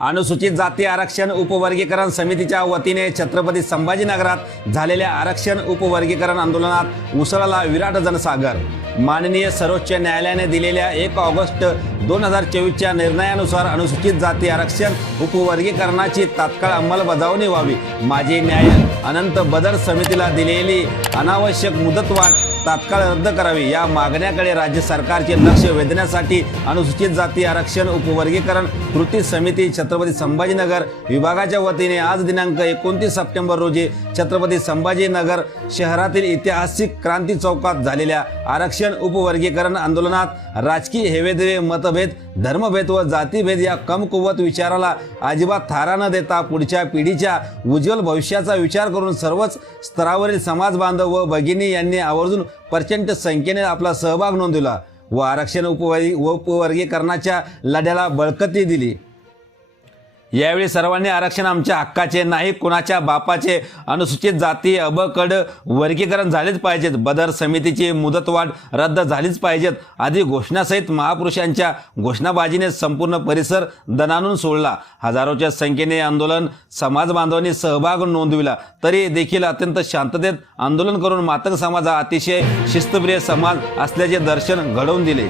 अनुसूचित जाती आरक्षण उपवर्गीकरण समितीच्या वतीने छत्रपती संभाजीनगरात झालेल्या आरक्षण उपवर्गीकरण आंदोलनात उसळला विराट जनसागर. माननीय सर्वोच्च न्यायालयाने दिलेल्या एक ऑगस्ट दोन हजार चोवीसच्या निर्णयानुसार अनुसूचित जाती आरक्षण उपवर्गीकरणाची तात्काळ अंमलबजावणी व्हावी. माजी न्याय अनंत बदर समितीला दिलेली अनावश्यक मुदतवाढ तात्काळ रद्द करावी. या मागण्याकडे राज्य सरकारचे लक्ष वेधण्यासाठी अनुसूचित जाती आरक्षण उपवर्गीकरण कृती समिती छत्रपती संभाजीनगर विभागाच्या वतीने आज दिनांक एकोणतीस सप्टेंबर रोजी छत्रपती संभाजीनगर शहरातील ऐतिहासिक क्रांती चौकात झालेल्या आरक्षण उपवर्गीकरण आंदोलनात राजकीय हेवेदेवे मतभेद धर्मभेद व जातीभेद या कमकुवत विचाराला अजिबात थारा न देता पुढच्या पिढीच्या उज्ज्वल भविष्याचा विचार करून सर्वच स्तरावरील समाज बांधव व भगिनी यांनी आवर्जून प्रचंड संख्येने आपला सहभाग नोंदवला. व आरक्षण उपवर्गी उपवर्गीकरणाच्या लढ्याला बळकटी दिली. यावेळी सर्वांनी आरक्षण आमच्या हक्काचे नाही कुणाच्या बापाचे अनुसूचित जाती अबकड वर्गीकरण झालेच पाहिजेत. बदर समितीची मुदतवाढ रद्द झालीच पाहिजेत. आदी घोषणासहित महापुरुषांच्या घोषणाबाजीने संपूर्ण परिसर दणानून सोडला. हजारोच्या संख्येने आंदोलन समाज बांधवांनी सहभाग नोंदविला. तरी देखील अत्यंत शांततेत आंदोलन करून मातंग समाज हा अतिशय शिस्तप्रिय समाज असल्याचे दर्शन घडवून दिले.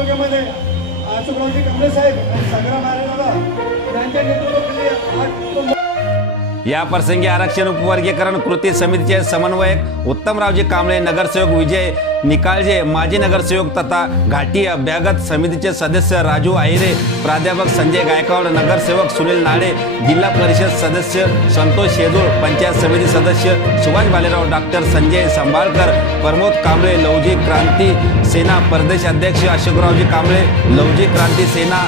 तालुक्यामध्ये. आशुभाऊजी कमले साहेब आणि सागरा महाराजाला यांच्या नेतृत्वाखाली आठ या प्रसंगी आरक्षण उपवर्गीकरण कृती समितीचे समन्वयक उत्तमरावजी कांबळे नगरसेवक विजय निकाळजे माजी नगरसेवक तथा घाटी अभ्यागत समितीचे सदस्य राजू आहिरे प्राध्यापक संजय गायकवाड नगरसेवक सुनील नाळे जिल्हा परिषद सदस्य संतोष शेजूळ पंचायत समिती सदस्य सुभाष भालेराव डॉक्टर संजय संभाळकर प्रमोद कांबळे लवजी क्रांती सेना प्रदेश अध्यक्ष अशोकरावजी कांबळे लवजी क्रांती सेना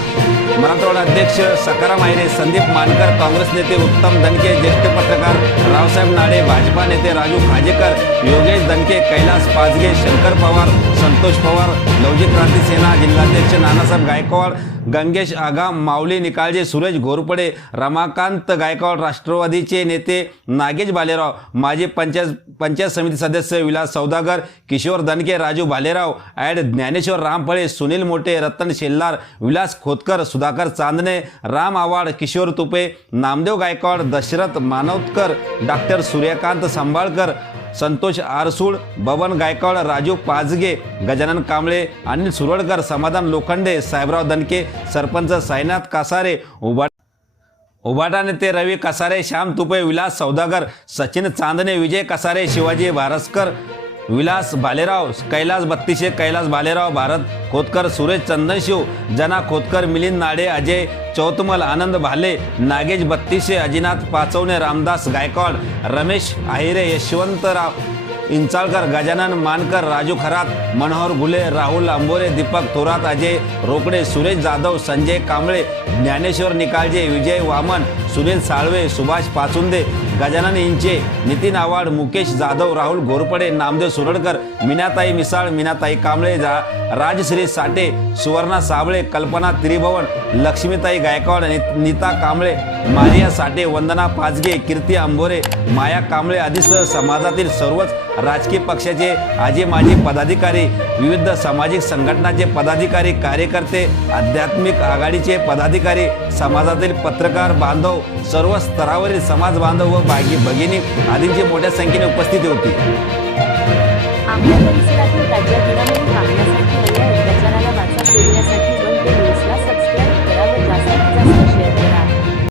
मराठवाडा अध्यक्ष सकाराम आहिरे संदीप मानकर काँग्रेस नेते उत्तम दणके ज्येष्ठ पत्रकार रावसाहेब नाडे भाजपा नेते राजू खाजेकर योगेश दणके कैलास पाचगे शंकर पवार संतोष पवार लवजी क्रांती सेना जिल्हाध्यक्ष नानासाहेब गायकवाड गंगेश आगाम माऊली निकाळजे सुरेश घोरपडे रमाकांत गायकवाड राष्ट्रवादीचे नेते नागेश बालेराव माजी पंचायत पंचायत समिती सदस्य विलास सौदागर किशोर दणके राजू भालेराव ॲड ज्ञानेश्वर रामफळे सुनील मोटे रतन शेल्लार विलास खोतकर सुधाकर चांदणे राम आवाड किशोर तुपे नामदेव गायकवाड दशरथ मानवतकर डॉक्टर सूर्यकांत सांभाळकर संतोष आरसूळ बबन गायकवाड राजू पाजगे गजानन कांबळे अनिल सुरळकर समाधान लोखंडे साहेबराव दणके सरपंच साईनाथ कासारे उभा उभाटा नेते रवी कसारे श्याम तुपे विलास सौदागर सचिन चांदणे विजय कसारे शिवाजी भारसकर विलास भालेराव कैलास बत्तीशे कैलास भालेराव भारत खोतकर सुरेश चंदनशिव जना खोतकर मिलिंद नाडे अजय चौतमल आनंद भाले नागेश बत्तीशे अजिनाथ पाचवणे रामदास गायकवाड रमेश आहिरे यशवंतराव इंचाळकर गजानन मानकर राजू खरात मनोहर घुले राहुल अंबोरे दीपक थोरात अजय रोकडे सुरेश जाधव संजय कांबळे ज्ञानेश्वर निकाळजे विजय वामन सुनील साळवे सुभाष पाचुंदे गजानन इंचे नितीन आवाड मुकेश जाधव राहुल घोरपडे नामदेव सुरडकर मीनाताई मिसाळ मीनाताई कांबळे जा राजश्री साठे सुवर्णा साबळे कल्पना त्रिभवन लक्ष्मीताई गायकवाड नीता कांबळे मारिया साठे वंदना पाचगे कीर्ती अंबोरे माया कांबळे आदीसह समाजातील सर्वच राजकीय पक्षाचे आजी माजी पदाधिकारी विविध सामाजिक संघटनाचे पदाधिकारी कार्यकर्ते आध्यात्मिक आघाडीचे पदाधिकारी समाजातील पत्रकार बांधव सर्व स्तरावरील समाज बांधव व बागी भगिनी आदींची मोठ्या संख्येने उपस्थिती होती.